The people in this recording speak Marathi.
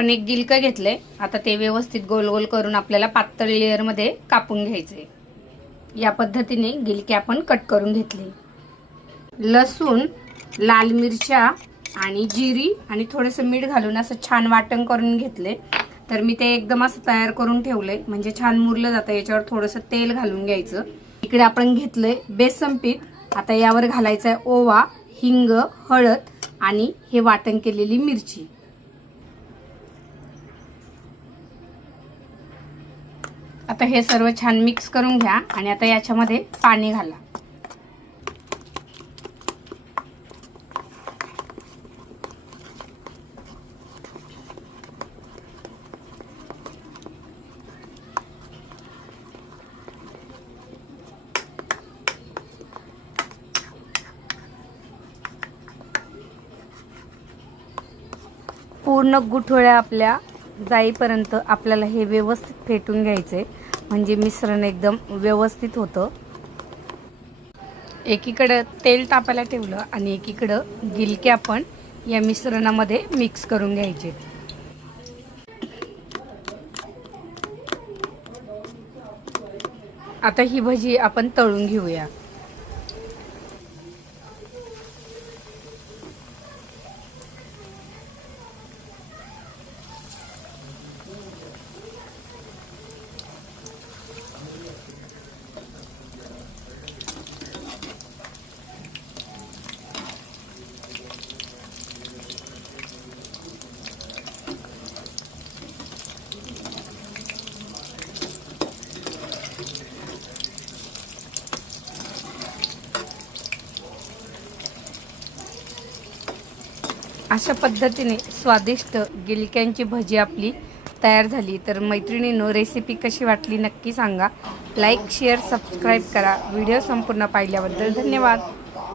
पण एक गिलकं घेतलंय। आता ते व्यवस्थित गोल गोल करून आपल्याला पातळ लेयर मध्ये कापून घ्यायचे। या पद्धतीने गिलके आपण कट करून घेतले। लसूण, लाल मिरच्या आणि जिरी आणि थोडेसे मीठ घालून असं छान वाटण करून घेतले। तर मी ते एकदम असं तयार करून ठेवले, म्हणजे छान मुरलं जातं। याच्यावर थोडंसं तेल घालून घ्यायचं। इकडे आपण घेतलंय बेसन पीठ। आता यावर घालायचा आहे ओवा, हिंग, हळद आणि हे वाटण केलेली मिरची। आता हे सर्व छान मिक्स करून घ्या आणि आता याच्यामध्ये पाणी घाला। पूर्ण गुठळ्या आपल्या जाईपर्यंत आपल्याला हे व्यवस्थित फेटून घ्यायचे, म्हणजे मिश्रण एकदम व्यवस्थित होतं। एकीकडे तेल तापायला ठेवलं आणि एकीकडे गिलके आपण या मिश्रणामध्ये मिक्स करून घ्यायचे। आता ही भजी आपण तळून घेऊया। अशा पद्धतीने स्वादिष्ट गिलक्यांची भजी आपली तयार झाली। तर मैत्रिणींनो, रेसिपी कशी वाटली नक्की सांगा। लाईक, शेअर, सबस्क्राईब करा। व्हिडिओ संपूर्ण पाहिल्याबद्दल धन्यवाद।